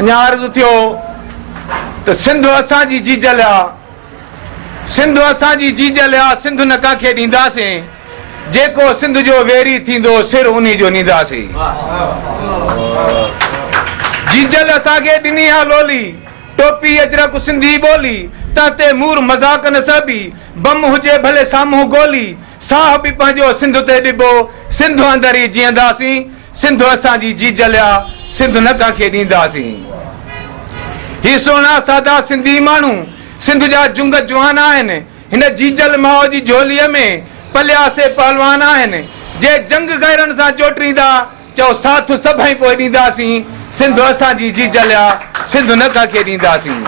अञा अर्ज़ु थियो त सिंध असांजी जीजल आहे, सिंध असांजी जीजल आहे, सिंध न कंहिंखे ॾींदासीं, जेको सिंध जो वेरी थींदो सिर उन जो नींदासीं। जीजल असांखे ॾिनी आहे लोली, टोपी अजरक सिंधी ॿोली, ते मूर मज़ाक न सबी, बम हुजे भले साम्हूं गोली, साह बि पंहिंजो सिंध ते ॾिबो, सिंध अंदरि ई जीअंदासीं। सिंध असांजी जीजल आहे, सिंध न कंहिंखे ॾींदासीं। ही सुहिणा सादा सिंधी माण्हू सिंध जा जुंग जवान आहिनि, हिन जीजल माओ जी झोलीअ में पलिया से पहलवान आहिनि। जे जंग गैरनि सां चोटींदा चओ साथ सभई पोइ ॾींदासीं। सिंध असांजी जीजल आहे, सिंध न कंहिंखे ॾींदासीं।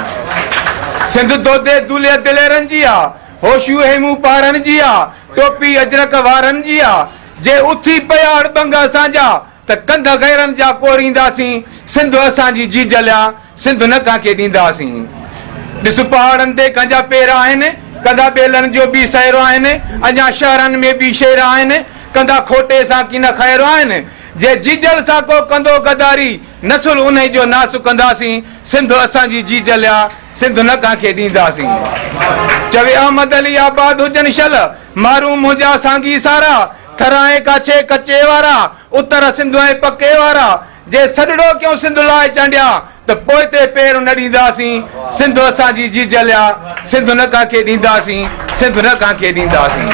सिंध दोदे दुले दिलेरनि जी आहे, होशियूं हेमूं पहाड़नि जी आहे, टोपी अजरक वारनि जी आहे। जे उथी पिया अड़बंग असांजा त कंध गैरनि जा कोरींदासीं। सिंध असांजी जीजल आहे, सिंध न कंहिंखे ॾींदासीं। ॾिस पहाड़नि ते कंहिंजा पेर आहिनि, कंधा ॿेलनि जो बि सहरो आहिनि, अञा शहरनि में बि शेर आहिनि, कंधा खोटे सां की न खैर आहिनि। जे जीजल सां को कंदो गदारी, नसुल उन जो नास कंदासीं। सिंध असांजी जीजल आहे, सिंध न कंहिंखे ॾींदासीं। चवे अहमद अली आबाद हुजनि शल, मारूम हुजा सांगी सारा, थराए काछे कचे वारा, उत्तर सिंध ऐं पके वारा। जे सॾड़ो कयूं सिंध लाइ चांडिया त पोइ ते पेर न ॾींदासीं। सिंध असांजी जीजल आहे, सिंध न कंहिंखे ॾींदासीं, सिंध न कंहिंखे ॾींदासीं।